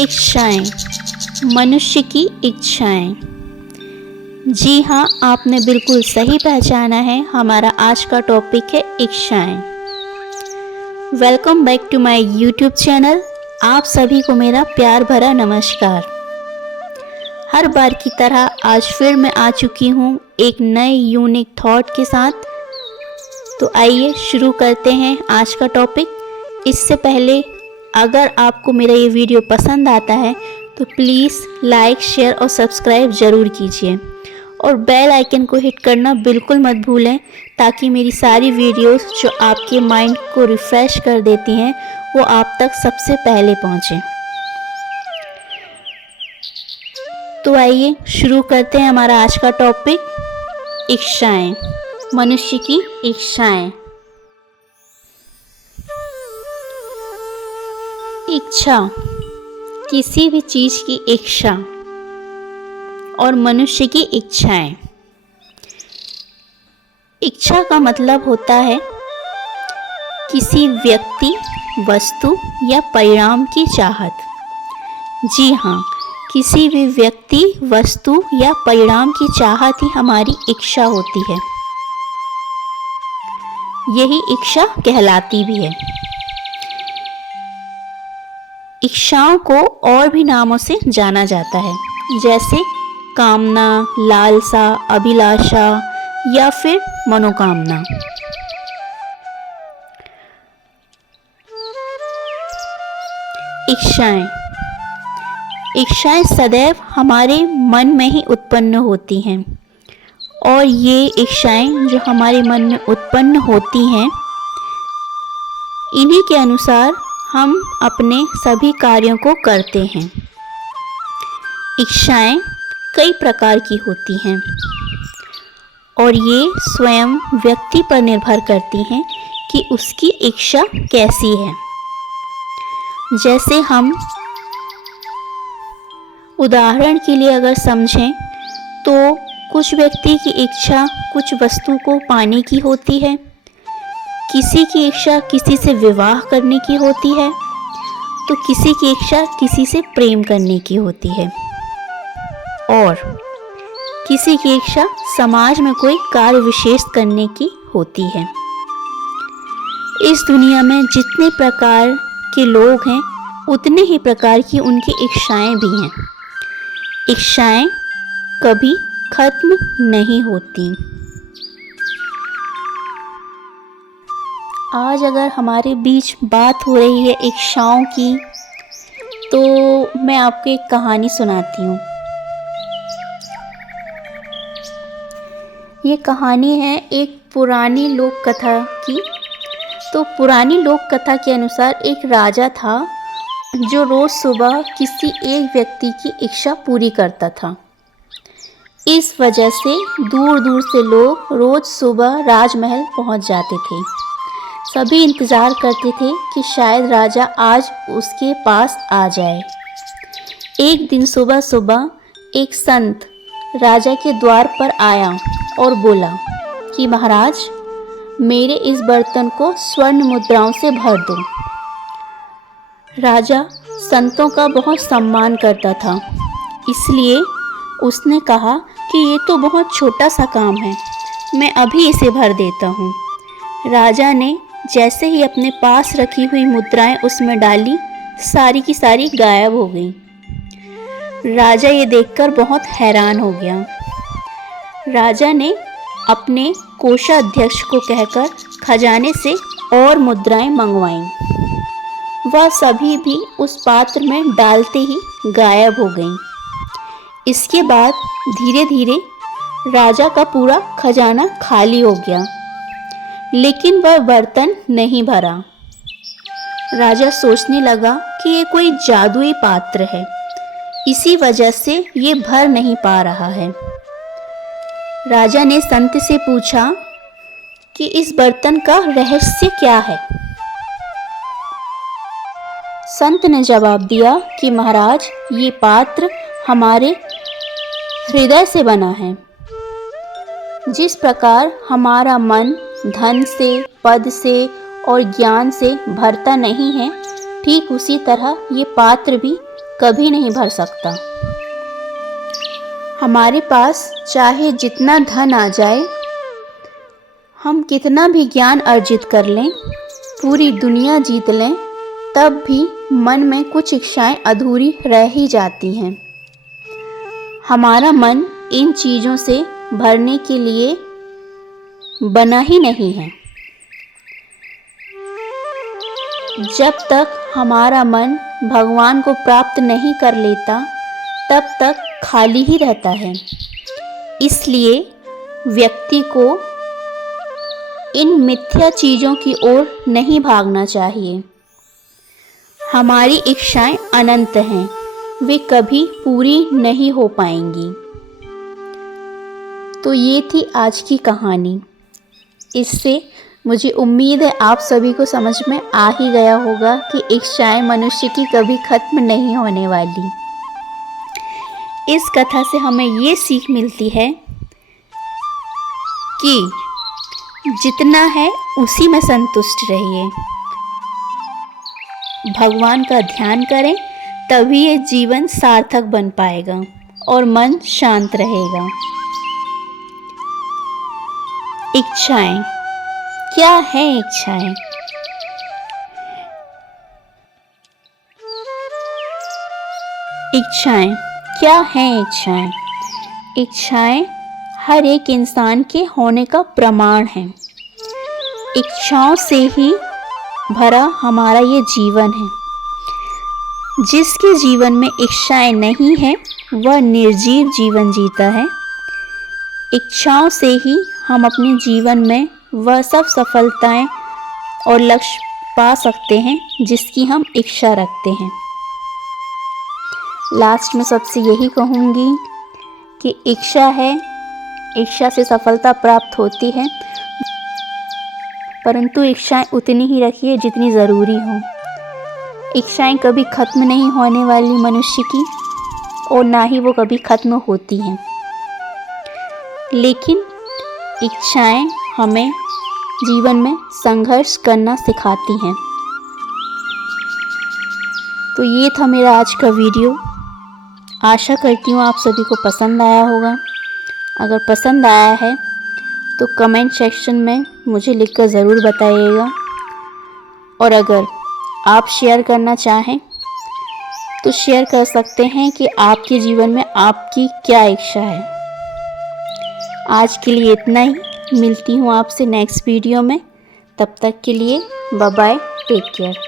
इच्छाएं, मनुष्य की इच्छाएं। जी हाँ, आपने बिल्कुल सही पहचाना है। हमारा आज का टॉपिक है इच्छाएं। Welcome back to my YouTube channel. आप सभी को मेरा प्यार भरा नमस्कार। हर बार की तरह आज फिर मैं आ चुकी हूँ एक नए यूनिक थॉट के साथ। तो आइए शुरू करते हैं आज का टॉपिक। इससे पहले अगर आपको मेरा ये वीडियो पसंद आता है तो प्लीज़ लाइक, शेयर और सब्सक्राइब ज़रूर कीजिए और बेल आइकन को हिट करना बिल्कुल मत भूलें, ताकि मेरी सारी वीडियोस जो आपके माइंड को रिफ़्रेश कर देती हैं वो आप तक सबसे पहले पहुँचें। तो आइए शुरू करते हैं हमारा आज का टॉपिक, इच्छाएं, मनुष्य की इच्छाएं। इच्छा, किसी भी चीज़ की इच्छा और मनुष्य की इच्छाएं। इच्छा का मतलब होता है किसी व्यक्ति, वस्तु या परिणाम की चाहत। जी हाँ, किसी भी व्यक्ति, वस्तु या परिणाम की चाहत ही हमारी इच्छा होती है। यही इच्छा कहलाती भी है। इच्छाओं को और भी नामों से जाना जाता है, जैसे कामना, लालसा, अभिलाषा या फिर मनोकामना। इच्छाएं, इच्छाएं सदैव हमारे मन में ही उत्पन्न होती हैं और ये इच्छाएं जो हमारे मन में उत्पन्न होती हैं, इन्हीं के अनुसार हम अपने सभी कार्यों को करते हैं। इच्छाएं कई प्रकार की होती हैं और ये स्वयं व्यक्ति पर निर्भर करती हैं कि उसकी इच्छा कैसी है। जैसे हम उदाहरण के लिए अगर समझें तो कुछ व्यक्ति की इच्छा कुछ वस्तु को पाने की होती है, किसी की इच्छा किसी से विवाह करने की होती है, तो किसी की इच्छा किसी से प्रेम करने की होती है और किसी की इच्छा समाज में कोई कार्य विशेष करने की होती है। इस दुनिया में जितने प्रकार के लोग हैं उतने ही प्रकार की उनकी इच्छाएं भी हैं। इच्छाएं कभी खत्म नहीं होती। आज अगर हमारे बीच बात हो रही है इच्छाओं की, तो मैं आपको एक कहानी सुनाती हूँ। ये कहानी है एक पुरानी लोक कथा की। तो पुरानी लोक कथा के अनुसार एक राजा था जो रोज़ सुबह किसी एक व्यक्ति की इच्छा पूरी करता था। इस वजह से दूर दूर से लोग रोज़ सुबह राजमहल पहुँच जाते थे। सभी इंतज़ार करते थे कि शायद राजा आज उसके पास आ जाए। एक दिन सुबह सुबह एक संत राजा के द्वार पर आया और बोला कि महाराज, मेरे इस बर्तन को स्वर्ण मुद्राओं से भर दो। राजा संतों का बहुत सम्मान करता था, इसलिए उसने कहा कि ये तो बहुत छोटा सा काम है, मैं अभी इसे भर देता हूँ। राजा ने जैसे ही अपने पास रखी हुई मुद्राएं उसमें डाली, सारी की सारी गायब हो गईं। राजा ये देखकर बहुत हैरान हो गया। राजा ने अपने कोषाध्यक्ष को कहकर खजाने से और मुद्राएं मंगवाईं। वह सभी भी उस पात्र में डालते ही गायब हो गईं। इसके बाद धीरे धीरे राजा का पूरा खजाना खाली हो गया, लेकिन वह बर्तन नहीं भरा। राजा सोचने लगा कि ये कोई जादुई पात्र है, इसी वजह से ये भर नहीं पा रहा है। राजा ने संत से पूछा कि इस बर्तन का रहस्य क्या है। संत ने जवाब दिया कि महाराज, ये पात्र हमारे हृदय से बना है। जिस प्रकार हमारा मन धन से, पद से और ज्ञान से भरता नहीं है, ठीक उसी तरह ये पात्र भी कभी नहीं भर सकता। हमारे पास चाहे जितना धन आ जाए, हम कितना भी ज्ञान अर्जित कर लें, पूरी दुनिया जीत लें, तब भी मन में कुछ इच्छाएं अधूरी रह ही जाती हैं। हमारा मन इन चीज़ों से भरने के लिए बना ही नहीं है। जब तक हमारा मन भगवान को प्राप्त नहीं कर लेता, तब तक खाली ही रहता है। इसलिए व्यक्ति को इन मिथ्या चीज़ों की ओर नहीं भागना चाहिए। हमारी इच्छाएं अनंत हैं, वे कभी पूरी नहीं हो पाएंगी। तो ये थी आज की कहानी। इससे मुझे उम्मीद है आप सभी को समझ में आ ही गया होगा कि इच्छाएं मनुष्य की कभी खत्म नहीं होने वाली। इस कथा से हमें ये सीख मिलती है कि जितना है उसी में संतुष्ट रहिए। भगवान का ध्यान करें, तभी ये जीवन सार्थक बन पाएगा और मन शांत रहेगा। इच्छाएं क्या है? इच्छाएं इच्छाएं क्या है? इच्छाएं हर एक इंसान के होने का प्रमाण है। इच्छाओं से ही भरा हमारा ये जीवन है। जिसके जीवन में इच्छाएं नहीं है, वह निर्जीव जीवन जीता है। इच्छाओं से ही हम अपने जीवन में वह सब सफलताएं और लक्ष्य पा सकते हैं जिसकी हम इच्छा रखते हैं। लास्ट में सबसे यही कहूँगी कि इच्छा है, इच्छा से सफलता प्राप्त होती है, परंतु इच्छाएं उतनी ही रखिए जितनी ज़रूरी हो। इच्छाएं कभी ख़त्म नहीं होने वाली मनुष्य की, और ना ही वो कभी ख़त्म होती हैं। लेकिन इच्छाएं हमें जीवन में संघर्ष करना सिखाती हैं। तो ये था मेरा आज का वीडियो। आशा करती हूँ आप सभी को पसंद आया होगा। अगर पसंद आया है तो कमेंट सेक्शन में मुझे लिखकर ज़रूर बताइएगा। और अगर आप शेयर करना चाहें तो शेयर कर सकते हैं कि आपके जीवन में आपकी क्या इच्छा है। आज के लिए इतना ही। मिलती हूँ आपसे नेक्स्ट वीडियो में। तब तक के लिए बाय बाय, टेक केयर।